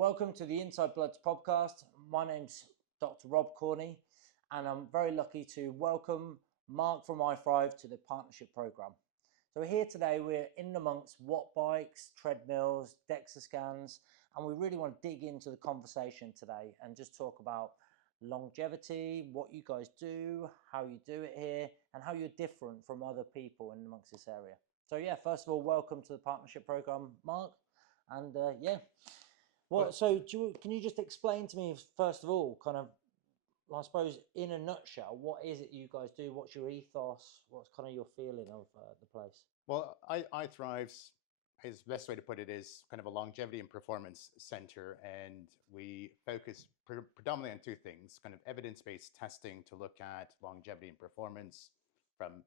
welcome to the Inside Bloods podcast. My name's Dr. Rob Corney, and I'm very lucky to welcome Mark from iThrive to the partnership program. So we're here today, we're in amongst watt bikes, treadmills, DEXA scans, and we really want to dig into the conversation today and just talk about longevity, what you guys do, how you do it here, and how you're different from other people in amongst this area. So yeah, first of all, welcome to the partnership program, Mark. And can you just explain to me, first of all, kind of, I suppose, in a nutshell, what is it you guys do? What's your ethos? What's kind of your feeling of the place? Well, iThrive's, his best way to put it is kind of a longevity and performance center, and we focus predominantly on two things: kind of evidence-based testing to look at longevity and performance, from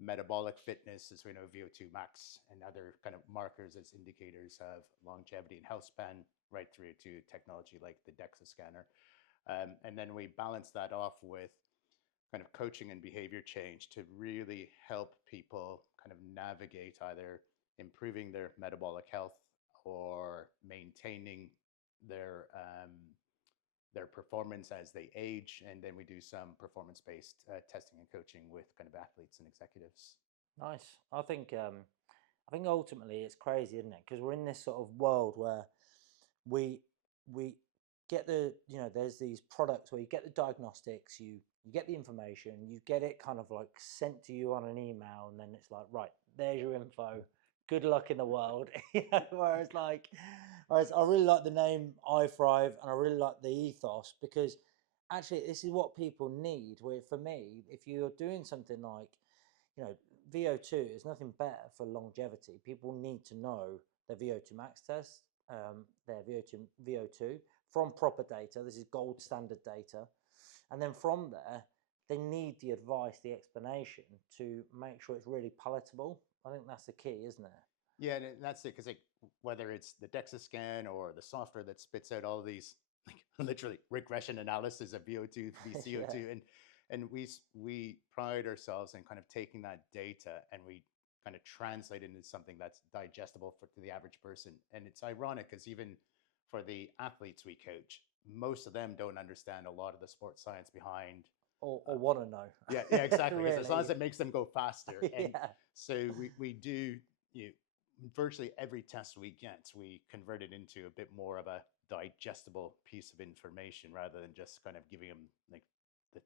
metabolic fitness, as we know, VO2 max, and other kind of markers as indicators of longevity and healthspan, right through to technology like the DEXA scanner. And then we balance that off with kind of coaching and behavior change to really help people kind of navigate either improving their metabolic health or maintaining their performance as they age. And then we do some performance-based testing and coaching with kind of athletes and executives. Nice. I think ultimately it's crazy, isn't it? Because we're in this sort of world where we get there's these products where you get the diagnostics, you get the information, you get it kind of like sent to you on an email, and then it's like, right, there's your info. Good luck in the world. Whereas I really like the name iThrive, and I really like the ethos, because actually this is what people need. Where for me, if you're doing something like, VO2 is nothing better for longevity. People need to know their VO2 max test, their VO2 from proper data. This is gold standard data. And then from there, they need the advice, the explanation to make sure it's really palatable. I think that's the key, isn't it? Yeah, and that's it, because whether it's the DEXA scan or the software that spits out all these like literally regression analysis of VO2, VCO2, Yeah. and we pride ourselves in kind of taking that data and we kind of translate it into something that's digestible to the average person. And it's ironic because even for the athletes we coach, most of them don't understand a lot of the sports science behind. Or want to know. Yeah, exactly. Because as long Really. as it makes them go faster, and Yeah. so we do virtually every test we get, we convert it into a bit more of a digestible piece of information rather than just kind of giving them like the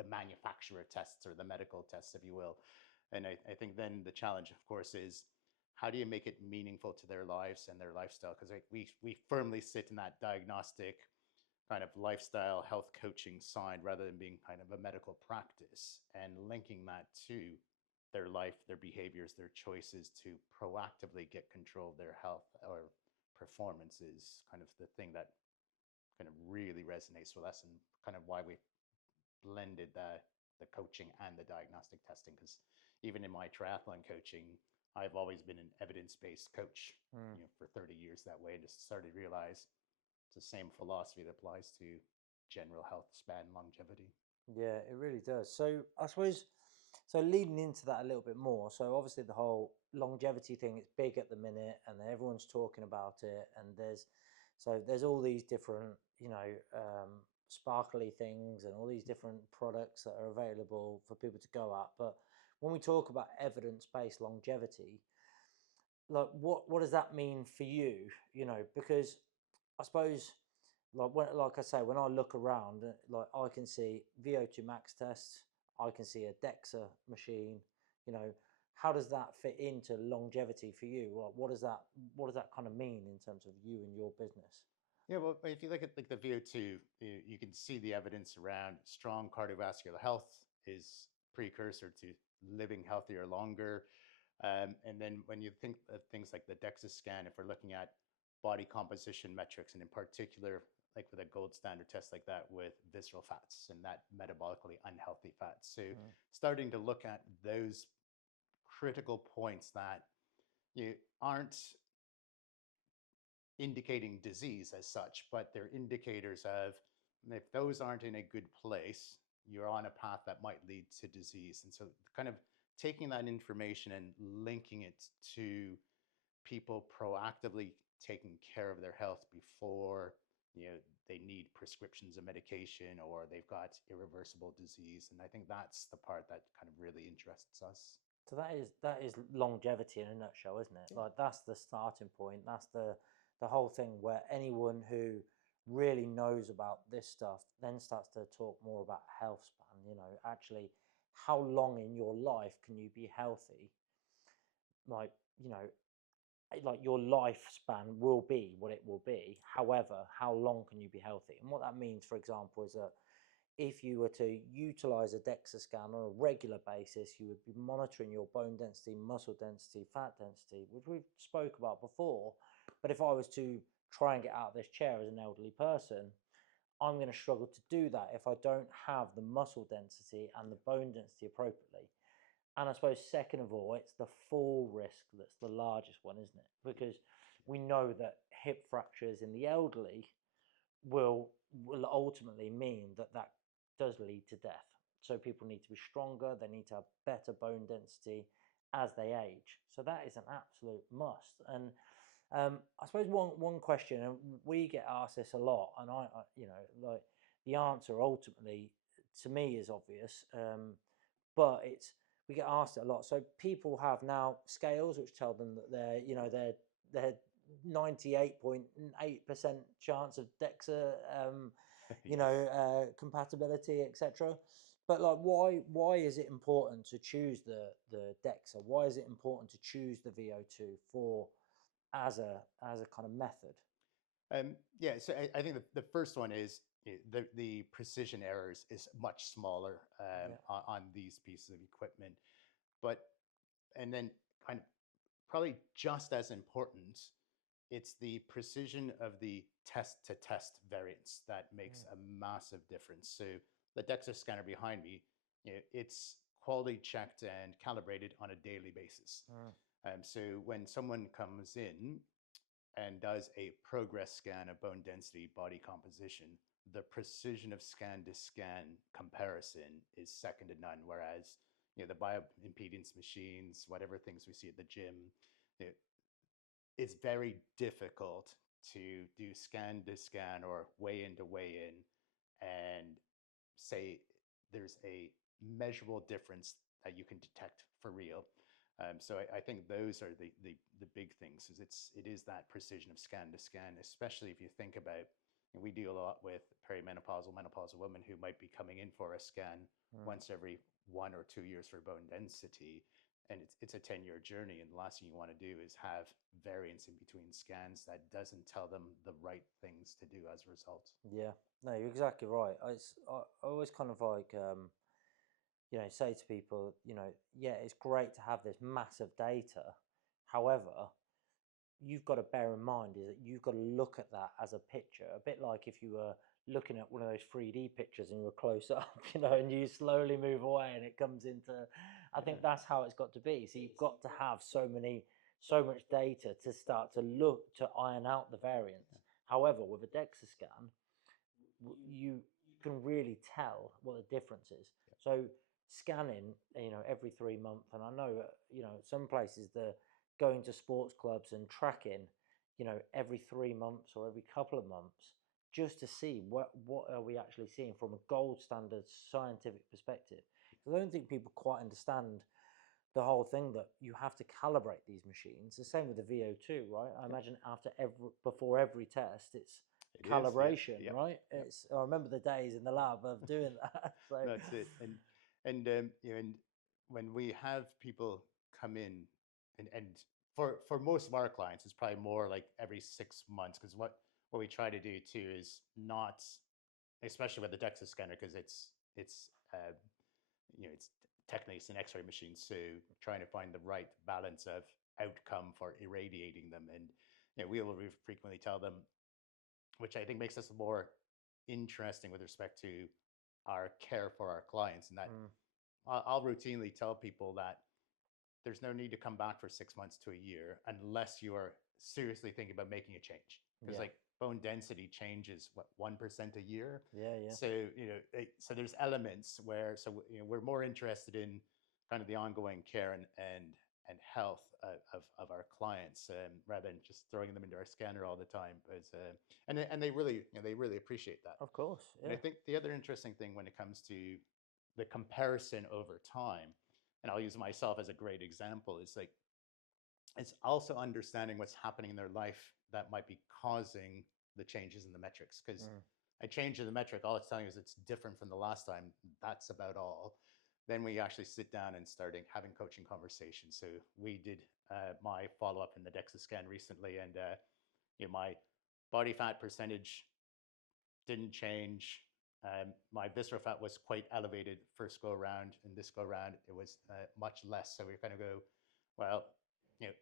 the manufacturer tests or the medical tests, if you will. And I think then the challenge, of course, is how do you make it meaningful to their lives and their lifestyle? Because we firmly sit in that diagnostic kind of lifestyle health coaching side rather than being kind of a medical practice, and linking that to their life, their behaviors, their choices to proactively get control of their health or performance is kind of the thing that kind of really resonates with us, and kind of why we blended the coaching and the diagnostic testing. Because even in my triathlon coaching, I've always been an evidence-based coach, Mm. for 30 years that way, and just started to realize it's the same philosophy that applies to general health span longevity. Yeah, it really does. So I suppose, so leading into that a little bit more. So obviously the whole longevity thing, it's big at the minute, and everyone's talking about it. And there's all these different, sparkly things and all these different products that are available for people to go at. But when we talk about evidence-based longevity, like what does that mean for you? Because I suppose, like I say, when I look around, like I can see VO2 max tests, I can see a DEXA machine. You know, how does that fit into longevity for you? What does that kind of mean in terms of you and your business? Yeah, well, if you look at like the VO2, you can see the evidence around strong cardiovascular health is precursor to living healthier longer. And then when you think of things like the DEXA scan, if we're looking at body composition metrics, and in particular, like with a gold standard test like that, with visceral fats and that metabolically unhealthy fats. So Mm. starting to look at those critical points that you aren't indicating disease as such, but they're indicators of, if those aren't in a good place, you're on a path that might lead to disease. And so kind of taking that information and linking it to people proactively taking care of their health before they need prescriptions of medication or they've got irreversible disease. And I think that's the part that kind of really interests us. So that is longevity in a nutshell, isn't it? Yeah. Like that's the starting point. That's the whole thing where anyone who really knows about this stuff then starts to talk more about health span. Actually, how long in your life can you be healthy? Like, like your lifespan will be what it will be. However, how long can you be healthy? And what that means, for example, is that if you were to utilize a DEXA scan on a regular basis, you would be monitoring your bone density, muscle density, fat density, which we've spoke about before. But if I was to try and get out of this chair as an elderly person, I'm going to struggle to do that if I don't have the muscle density and the bone density appropriately. And I suppose, second of all, it's the fall risk that's the largest one, isn't it? Because we know that hip fractures in the elderly will ultimately mean that that does lead to death. So people need to be stronger, they need to have better bone density as they age. So that is an absolute must. And I suppose one question, and we get asked this a lot, and like the answer ultimately to me is obvious, but we get asked it a lot. So people have now scales which tell them that they're 98.8% chance of DEXA, Yes. compatibility, etc. But like, why is it important to choose the DEXA? Why is it important to choose the VO2 for as a kind of method? Yeah, so I think the first one is the precision errors is much smaller Yeah. on these pieces of equipment. But, and then kind of probably just as important, it's the precision of the test to test variance that makes a massive difference. So the DEXA scanner behind me, it's quality checked and calibrated on a daily basis. So when someone comes in and does a progress scan of bone density, body composition, the precision of scan to scan comparison is second to none. Whereas, the bioimpedance machines, whatever things we see at the gym, it's very difficult to do scan to scan or weigh in to weigh in and say there's a measurable difference that you can detect for real. So I think those are the big things. It is that precision of scan to scan, especially if you think about. And we deal a lot with perimenopausal, menopausal women who might be coming in for a scan once every 1 or 2 years for bone density, and it's a 10-year journey. And the last thing you want to do is have variance in between scans that doesn't tell them the right things to do as a result. Yeah, no, you're exactly right. I always kind of like say to people, yeah, it's great to have this massive data. However, you've got to bear in mind is that you've got to look at that as a picture, a bit like if you were looking at one of those 3D pictures and you were close up, and you slowly move away and it comes into. I think that's how it's got to be. So you've got to have so much data to start to look to iron out the variance. However, with a DEXA scan, you can really tell what the difference is. So scanning, every 3 months, and I know, some places they're going to sports clubs and tracking, every 3 months or every couple of months, just to see what are we actually seeing from a gold standard scientific perspective. Because I don't think people quite understand the whole thing that you have to calibrate these machines. The same with the VO2, right? I imagine before every test, it's It is, yeah, calibration, yeah, right? yeah. I remember the days in the lab of doing that. So That's it. And when we have people come in, and for most of our clients, it's probably more like every 6 months, because what we try to do too is not, especially with the DEXA scanner, because it's technically it's an X-ray machine, so trying to find the right balance of outcome for irradiating them. And we will frequently tell them, which I think makes us more interesting with respect to our care for our clients, and that I'll routinely tell people that there's no need to come back for 6 months to a year unless you are seriously thinking about making a change. Because yeah, like bone density changes, what, 1% a year. yeah, So so there's elements where we're more interested in kind of the ongoing care and health of our clients, rather than just throwing them into our scanner all the time. But and they really, they really appreciate that. Of course, And I yeah. think the other interesting thing when it comes to the comparison over time, and I'll use myself as a great example, is like it's also understanding what's happening in their life that might be causing the changes in the metrics. Because Mm. a change in the metric, all it's telling you is it's different from the last time. That's about all. Then we actually sit down and starting having coaching conversations. So we did my follow up in the DEXA scan recently, and my body fat percentage didn't change. My visceral fat was quite elevated first go around, and this go around it was much less. So we kind of go, well,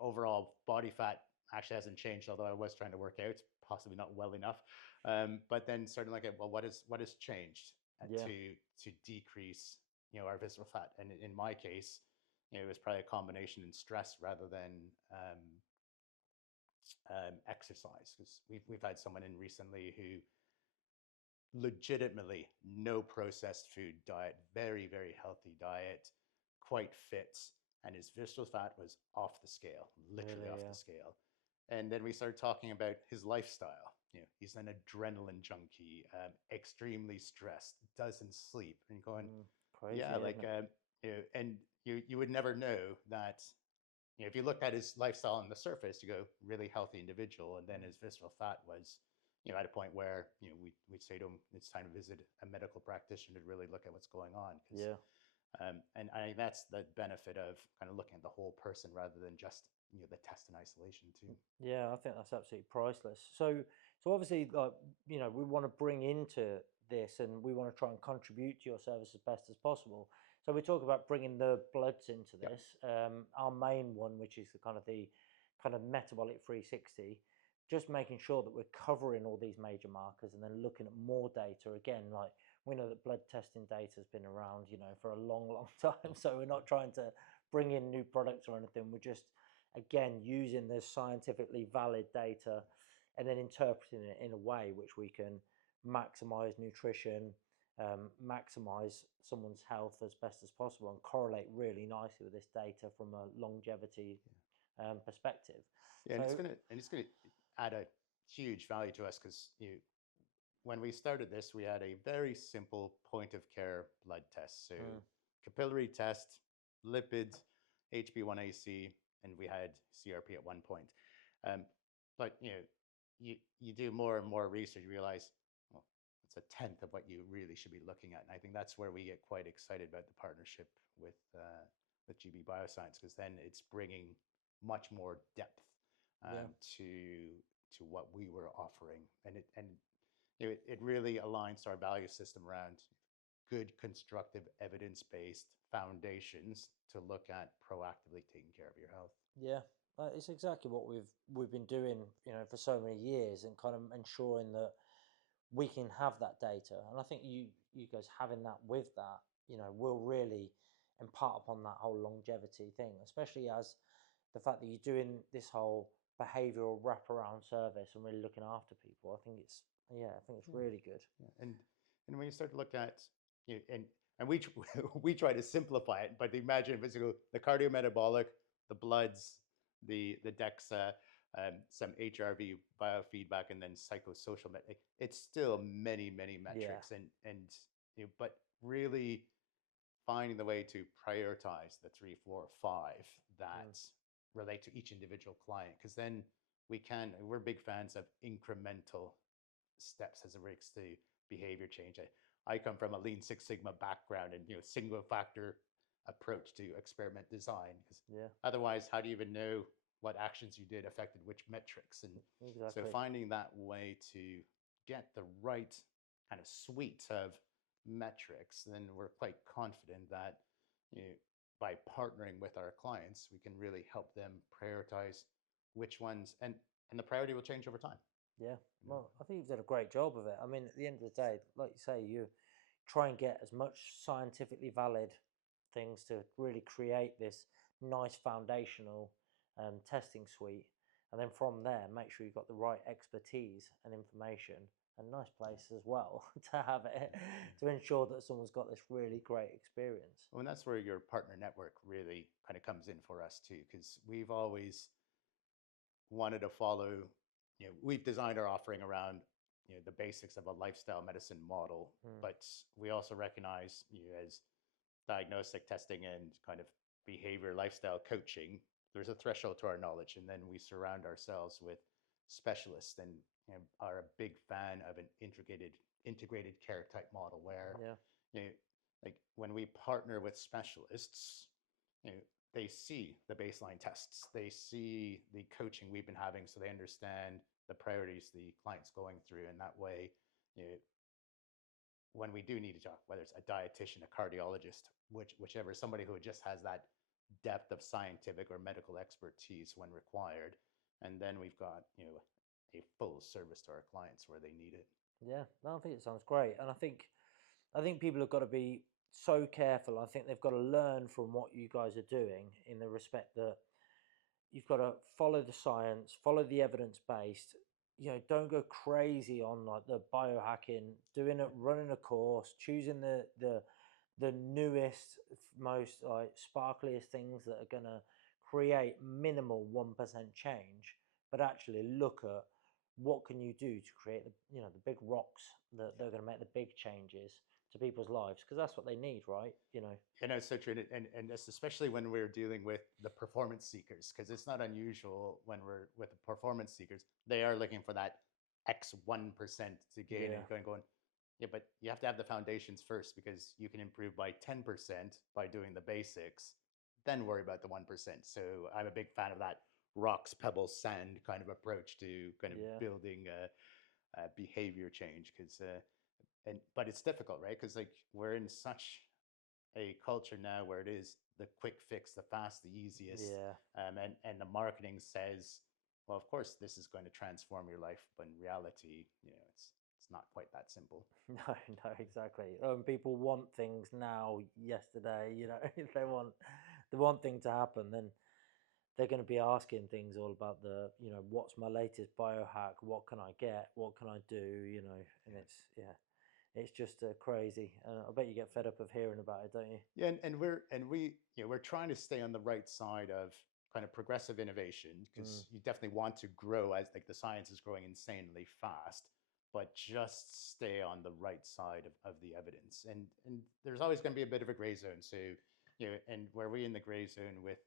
overall body fat actually hasn't changed, although I was trying to work out, possibly not well enough. But then starting to look at, well, what has changed Yeah. to decrease our visceral fat? And in my case, it was probably a combination in stress rather than exercise, because we've had someone in recently who legitimately no processed food diet, very, very healthy diet, quite fit, and his visceral fat was off the scale, literally Really, off yeah. the scale. And then we started talking about his lifestyle. He's an adrenaline junkie, extremely stressed, doesn't sleep, and going, Crazy, yeah, isn't like, it? and you would never know that. If you looked at his lifestyle on the surface, you go, really healthy individual, and then his visceral fat was, at a point where we'd say to him, it's time to visit a medical practitioner to really look at what's going on. Because Yeah. and I think that's the benefit of kind of looking at the whole person rather than just the test in isolation too. Yeah, I think that's absolutely priceless. So obviously, like, we want to bring into this, and we want to try and contribute to your service as best as possible. So we talk about bringing the bloods into Yep. this. Our main one, which is the kind of metabolic 360, just making sure that we're covering all these major markers, and then looking at more data. Again, like, we know that blood testing data has been around, for a long, long time. So we're not trying to bring in new products or anything. We're just, again, using the scientifically valid data, and then interpreting it in a way which we can maximize nutrition, maximize someone's health as best as possible, and correlate really nicely with this data from a longevity perspective. Yeah, So and it's gonna add a huge value to us, because when we started this, we had a very simple point of care blood test. So mm, capillary test, lipids, HB1AC, and we had CRP at one point. Um, but you do more and more research, you realize, well, it's a tenth of what you really should be looking at. And I think that's where we get quite excited about the partnership with GB Bioscience, because then it's bringing much more depth yeah, to what we were offering, and it really aligns to our value system around good, constructive, evidence-based foundations to look at proactively taking care of your health. yeah, it's exactly what we've been doing, for so many years, and kind of ensuring that we can have that data. And I think you guys having that with that, will really impart upon that whole longevity thing, especially as the fact that you're doing this whole behavioral wraparound service and really looking after people. I think it's Yeah, really good. yeah. And when you start to look at, and we we try to simplify it, but imagine if it's the cardiometabolic, the bloods, the DEXA, some HRV biofeedback, and then psychosocial. It's still many, many Yeah. metrics, and but really finding the way to prioritize the three, four, five Mm. that relate to each individual client, because then we're big fans of incremental steps as it relates to behavior change. I come from a Lean Six Sigma background, and single factor approach to experiment design, because Yeah. otherwise, how do you even know what actions you did affected which metrics? And so Exactly. finding that way to get the right kind of suite of metrics, then we're quite confident that you know, by partnering with our clients, we can really help them prioritize which ones, and the priority will change over time. Yeah. You know? Well, I think you've done a great job of it. I mean, at the end of the day, like you say, you try and get as much scientifically valid things to really create this nice foundational testing suite. And then from there, make sure you've got the right expertise and information a nice place as well to have it, to ensure that someone's got this really great experience. Well, and that's where your partner network really kind of comes in for us too, because we've always wanted to follow, we've designed our offering around, the basics of a lifestyle medicine model, Mm. but we also recognize, as diagnostic testing and kind of behavior lifestyle coaching, there's a threshold to our knowledge, and then we surround ourselves with specialists, and are a big fan of an integrated care type model where, Yeah. you know, like when we partner with specialists, you know, they see the baseline tests, they see the coaching we've been having, so they understand the priorities the client's going through, and that way, you know, when we do need to talk, whether it's a dietitian, a cardiologist, whichever, somebody who just has that depth of scientific or medical expertise when required, and then we've got, a full service to our clients where they need it. Yeah, no, I think it sounds great, and I think people have got to be so careful. I think they've got to learn from what you guys are doing in the respect that you've got to follow the science, follow the evidence based. Don't go crazy on like the biohacking, doing it, running a course, choosing the newest, most like sparkliest things that are gonna create minimal 1% change, but actually look at what can you do to create the big rocks that they're going to make the big changes to people's lives, because that's what they need, right? It's so true, and it's especially when we're dealing with the performance seekers, because it's not unusual when we're with the performance seekers, they are looking for that X 1% to gain, Yeah. and going, yeah, but you have to have the foundations first, because you can improve by 10% by doing the basics, then worry about the 1%. So I'm a big fan of that rocks, pebbles, sand kind of approach to kind of Yeah. building behavior change, because but it's difficult, right? Because like we're in such a culture now where it is the quick fix, the fast, the easiest, Yeah. and the marketing says, well, of course, this is going to transform your life, but in reality, it's not quite that simple. No, no, exactly. People want things now, yesterday. If they want things to happen, then they're going to be asking things all about what's my latest biohack? What can I get? What can I do? And it's just crazy. I bet you get fed up of hearing about it, don't you? Yeah, we're trying to stay on the right side of kind of progressive innovation, Mm. because you definitely want to grow as like the science is growing insanely fast, but just stay on the right side of the evidence. And there's always going to be a bit of a gray zone. So, and where we in the gray zone with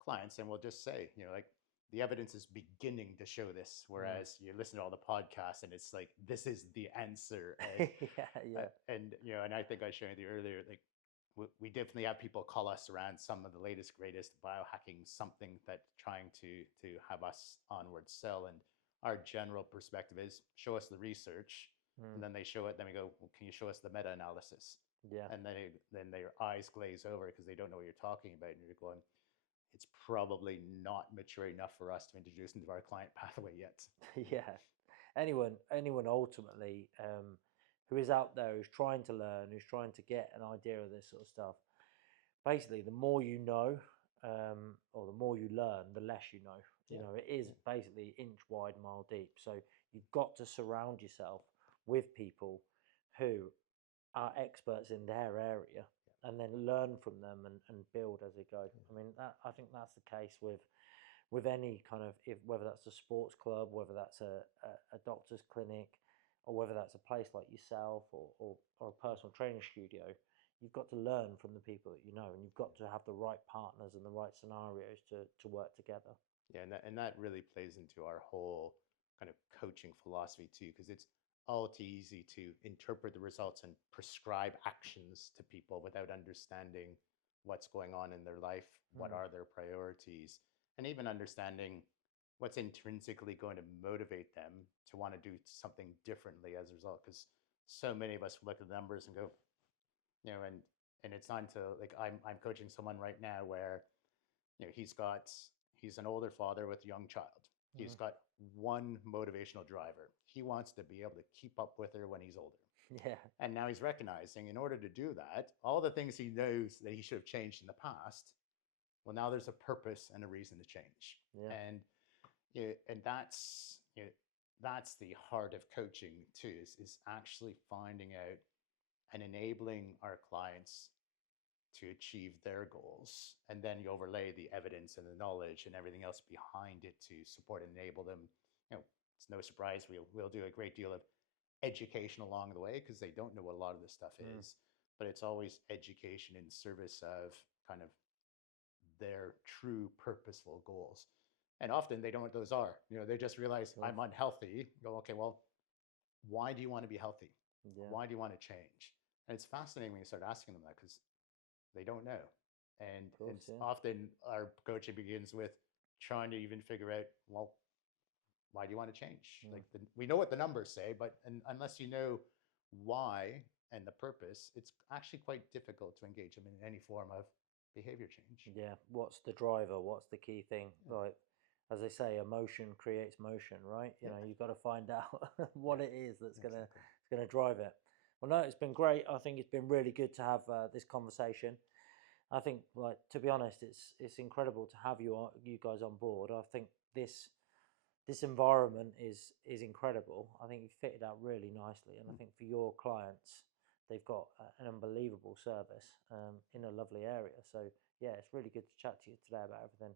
clients, and we'll just say, like the evidence is beginning to show this, Mm. whereas you listen to all the podcasts and it's like this is the answer. Yeah, yeah. And and I think I showed you earlier, like we definitely have people call us around some of the latest greatest biohacking, something that trying to have us onward sell, and our general perspective is show us the research, Mm. and then they show it, then we go, well, can you show us the meta-analysis? Yeah. And then their eyes glaze over because they don't know what you're talking about, and you're going, it's probably not mature enough for us to introduce into our client pathway yet. Yeah. Anyone ultimately, who is out there, who's trying to learn, who's trying to get an idea of this sort of stuff. Basically, the more you know, or the more you learn, the less you know. It is basically inch wide, mile deep. So you've got to surround yourself with people who are experts in their area, and then learn from them and build as they go. I mean, I think that's the case with any kind of, whether that's a sports club, whether that's a doctor's clinic, or whether that's a place like yourself, or a personal training studio. You've got to learn from the people that you know, and you've got to have the right partners and the right scenarios to work together. Yeah, and that really plays into our whole kind of coaching philosophy too, because it's all too easy to interpret the results and prescribe actions to people without understanding what's going on in their life, what Mm. are their priorities, and even understanding what's intrinsically going to motivate them to want to do something differently as a result. Because so many of us look at the numbers and go, and it's not until like I'm coaching someone right now where he's an older father with a young child. He's Mm. got one motivational driver. He wants to be able to keep up with her when he's older. Yeah. And now he's recognizing in order to do that, all the things he knows that he should have changed in the past, well, now there's a purpose and a reason to change. Yeah. And and that's the heart of coaching too, is actually finding out and enabling our clients to achieve their goals. And then you overlay the evidence and the knowledge and everything else behind it to support and enable them. It's no surprise we'll do a great deal of education along the way because they don't know what a lot of this stuff is, but it's always education in service of kind of their true purposeful goals. And often they don't know what those are. They just realize I'm unhealthy. Go, okay, well, why do you want to be healthy? Yeah. Why do you want to change? And it's fascinating when you start asking them that because they don't know. And course, often our coaching begins with trying to even figure out, well, why do you want to change? Like we know what the numbers say, but unless you know why and the purpose, it's actually quite difficult to engage them in any form of behavior change. Yeah. What's the driver? What's the key thing? Like, as they say, emotion creates motion, right? You've got to find out what it is that's gonna drive it. Well, no, it's been great. I think it's been really good to have this conversation. I think, like, to be honest, it's incredible to have you guys on board. I think this environment is incredible. I think you've fitted out really nicely, and I think for your clients, they've got an unbelievable service in a lovely area. So yeah, it's really good to chat to you today about everything.